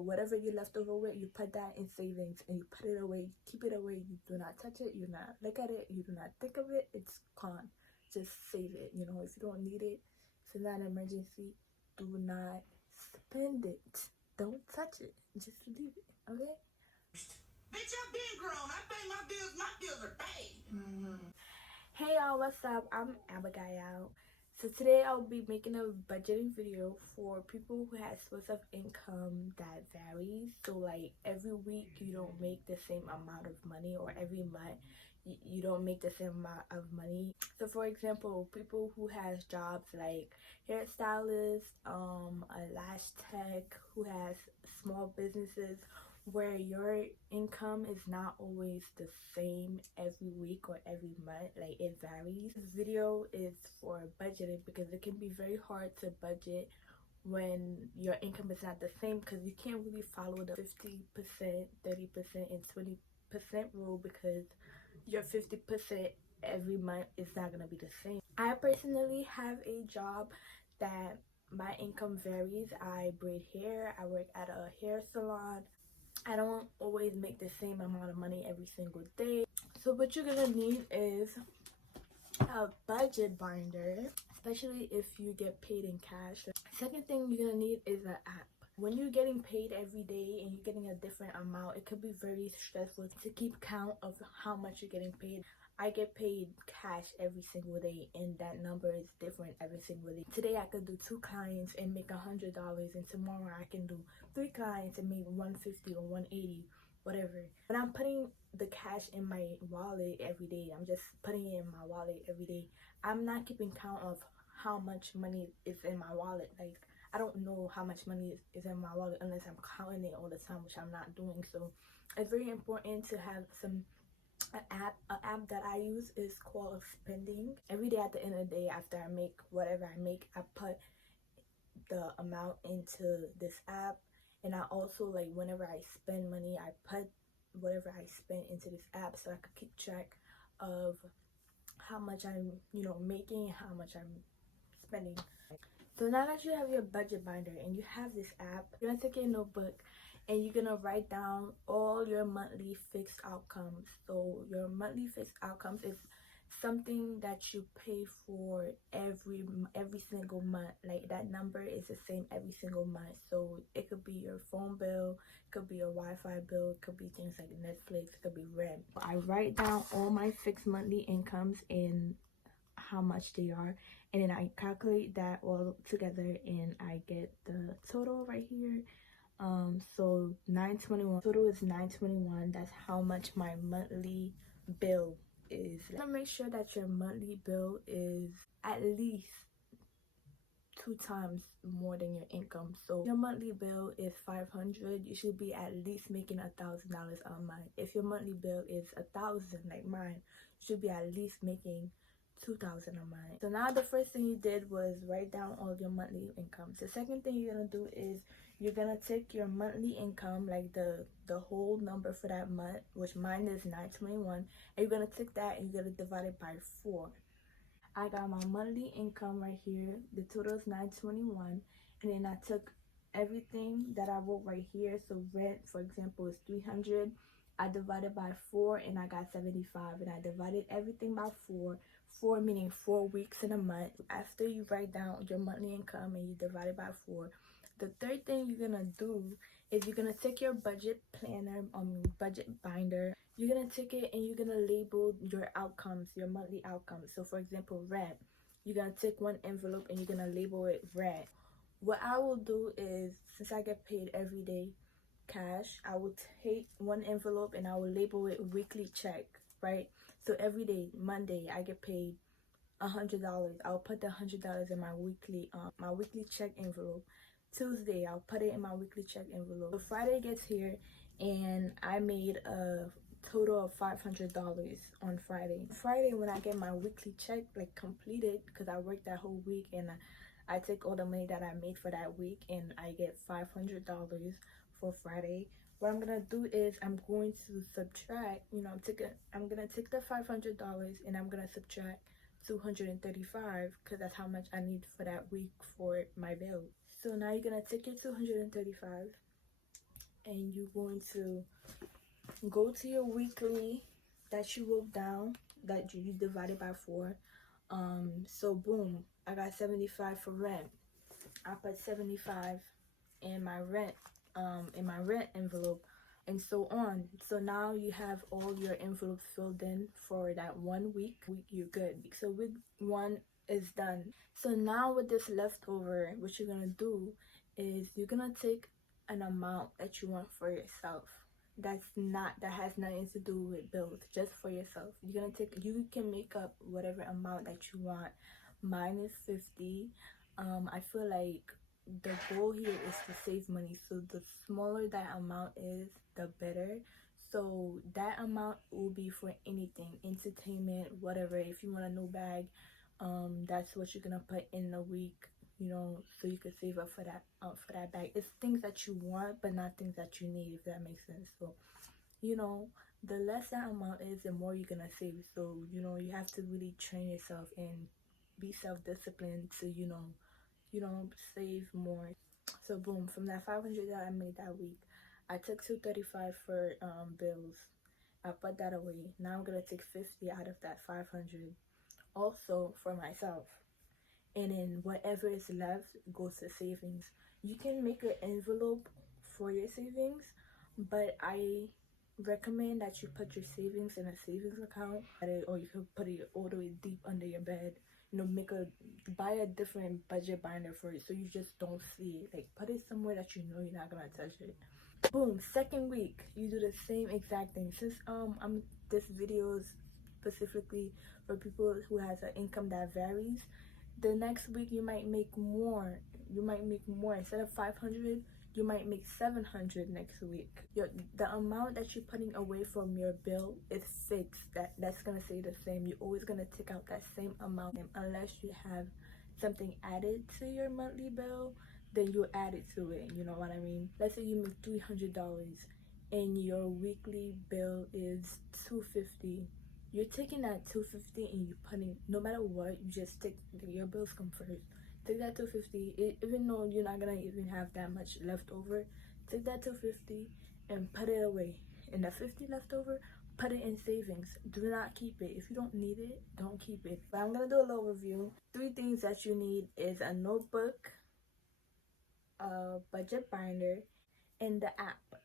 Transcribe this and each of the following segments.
whatever you left over with, you put that in savings and you put it away, keep it away. You do not touch it, you do not look at it, you do not think of it. It's gone. Just save it. You know, if you don't need it, if it's not an emergency, do not spend it. Don't touch it. Just leave it. Okay? Bitch, I've been grown. I pay my bills. My bills are paid. Hey y'all, what's up? I'm Abigail. So today I'll be making a budgeting video for people who have source of income that varies. So like every week you don't make the same amount of money, or every month you don't make the same amount of money. So for example, people who has jobs like hairstylist, a lash tech, who has small businesses where your income is not always the same every week or every month, like it varies. This video is for budgeting because it can be very hard to budget when your income is not the same, because you can't really follow the 50%, 30%, and 20% rule, because your 50% every month is not going to be the same. I personally have a job that my income varies. I braid hair, I work at a hair salon. I don't always make the same amount of money every single day. So what you're gonna need is a budget binder, especially if you get paid in cash. Second thing you're gonna need is an app. When you're getting paid every day and you're getting a different amount, it could be very stressful to keep count of how much you're getting paid. I get paid cash every single day, and that number is different every single day. Today I could do 2 clients and make $100, and tomorrow I can do 3 clients and make $150 or $180, whatever. But I'm putting the cash in my wallet every day. I'm just putting it in my wallet every day. I'm not keeping count of how much money is in my wallet. Like, I don't know how much money is in my wallet unless I'm counting it all the time, which I'm not doing. So it's very important to have an app that I use is called Spending. Every day at the end of the day, after I make whatever I make, I put the amount into this app. And I also, like, whenever I spend money, I put whatever I spend into this app, so I could keep track of how much I'm, making, how much I'm spending. So now that you have your budget binder and you have this app, you're gonna take your notebook and you're gonna write down all your monthly fixed outcomes. So your monthly fixed outcomes is something that you pay for every single month. Like, that number is the same every single month. So it could be your phone bill, it could be your Wi-Fi bill, it could be things like Netflix, it could be rent. I write down all my fixed monthly incomes and how much they are, and then I calculate that all together and I get the total right here. So 921, total is 921. That's how much my monthly bill is. You want to make sure that your monthly bill is at least 2 times more than your income. So your monthly bill is $500, you should be at least making $1,000 a month. If your monthly bill is $1,000 like mine, you should be at least making $2,000 a month. So now the first thing you did was write down all your monthly incomes. The second thing you're gonna do is you're gonna take your monthly income, like the whole number for that month, which mine is 921, and you're gonna take that and you're gonna divide it by 4. I got my monthly income right here. The total is 921, and then I took everything that I wrote right here. So rent, for example, is 300. I divided by 4 and I got 75, and I divided everything by 4. 4 meaning 4 weeks in a month. After you write down your monthly income and you divide it by 4, the third thing you're gonna do is you're gonna take your budget planner, budget binder. You're gonna take it and you're gonna label your outcomes, your monthly outcomes. So for example, rent, you're gonna take one envelope and you're gonna label it rent. What I will do is, since I get paid every day cash, I will take one envelope and I will label it weekly check, right? So every day, Monday, I get paid $100. I'll put the $100 in my weekly check envelope. Tuesday, I'll put it in my weekly check envelope. So Friday gets here and I made a total of $500 on Friday. Friday, when I get my weekly check, like, completed, because I worked that whole week, and I take all the money that I made for that week and I get $500 for Friday. What I'm gonna do is I'm going to subtract, I'm gonna take the $500 and I'm gonna subtract 235, because that's how much I need for that week for my bill. So now you're gonna take your 235 and you're going to go to your weekly that you wrote down, that you divided by 4. So boom, I got 75 for rent. I put 75 in my rent envelope, and so on. So now you have all your envelopes filled in for that 1 week. You're good. So week 1 is done. So now with this leftover, what you're gonna do is you're gonna take an amount that you want for yourself. That has nothing to do with bills, just for yourself. You can make up whatever amount that you want. Mine is 50. I feel like the goal here is to save money, so the smaller that amount is, the better. So that amount will be for anything, entertainment, whatever. If you want a new bag, that's what you're gonna put in a week, so you could save up for that bag. It's things that you want but not things that you need, if that makes sense. So the less that amount is, the more you're gonna save. So you have to really train yourself and be self-disciplined to save more. So boom, from that 500 that I made that week, I took 235 for bills. I put that away. Now I'm gonna take 50 out of that 500 also for myself, and then whatever is left goes to savings. You can make an envelope for your savings, but I recommend that you put your savings in a savings account, or you can put it all the way deep under your bed. Buy a different budget binder for it, so you just don't see it. Like, put it somewhere that you know you're not gonna touch it. Boom, second week, you do the same exact thing. Since this video is specifically for people who has an income that varies, the next week you might make more. Instead of 500, you might make 700 next week. The amount that you're putting away from your bill is fixed. That's gonna stay the same. You're always gonna take out that same amount, unless you have something added to your monthly bill. Then you add it to it. You know what I mean? Let's say you make $300 and your weekly bill is $250. You're taking that $250 and you're putting, no matter what, you just take, your bills come first. Take that $250, even though you're not gonna even have that much left over. Take that $250 and put it away. And the $50 left over, put it in savings. Do not keep it. If you don't need it, don't keep it. But I'm gonna do a little review. 3 things that you need is a notebook, a budget binder, and the app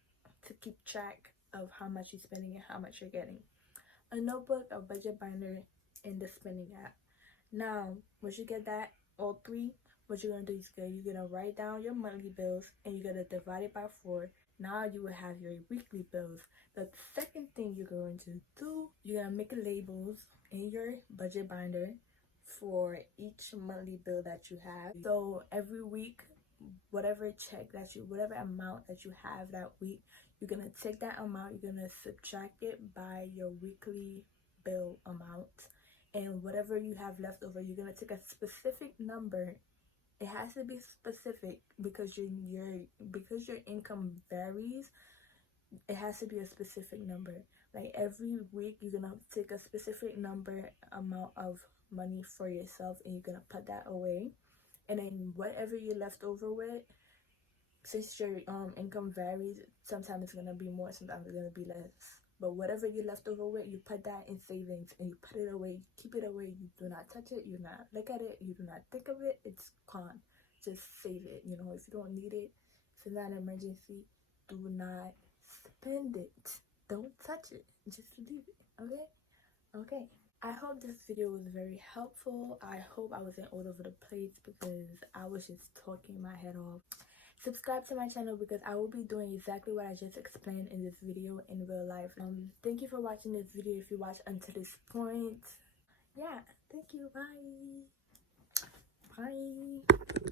to keep track of how much you're spending and how much you're getting. A notebook, a budget binder, and the spending app. Now, once you get that, all 3, what you're gonna do is you're gonna write down your monthly bills and you're gonna divide it by 4. Now you will have your weekly bills. The second thing you're going to do, you're gonna make labels in your budget binder for each monthly bill that you have. So every week, whatever amount that you have that week, you're gonna take that amount, you're gonna subtract it by your weekly bill amount, and whatever you have left over, you're gonna take a specific number. It has to be specific because your income varies. It has to be a specific number. Like, every week you're gonna take a specific amount of money for yourself, and you're gonna put that away. And then whatever you're left over with, since your income varies, sometimes it's gonna be more, sometimes it's gonna be less. But whatever you're left over with, you put that in savings and you put it away. Keep it away. You do not touch it. You do not look at it. You do not think of it. It's gone. Just save it. If you don't need it, if it's not an emergency, do not spend it. Don't touch it. Just leave it. Okay. I hope this video was very helpful. I hope I wasn't all over the place because I was just talking my head off. Subscribe to my channel because I will be doing exactly what I just explained in this video in real life. Thank you for watching this video. If you watched until this point, yeah, thank you. Bye.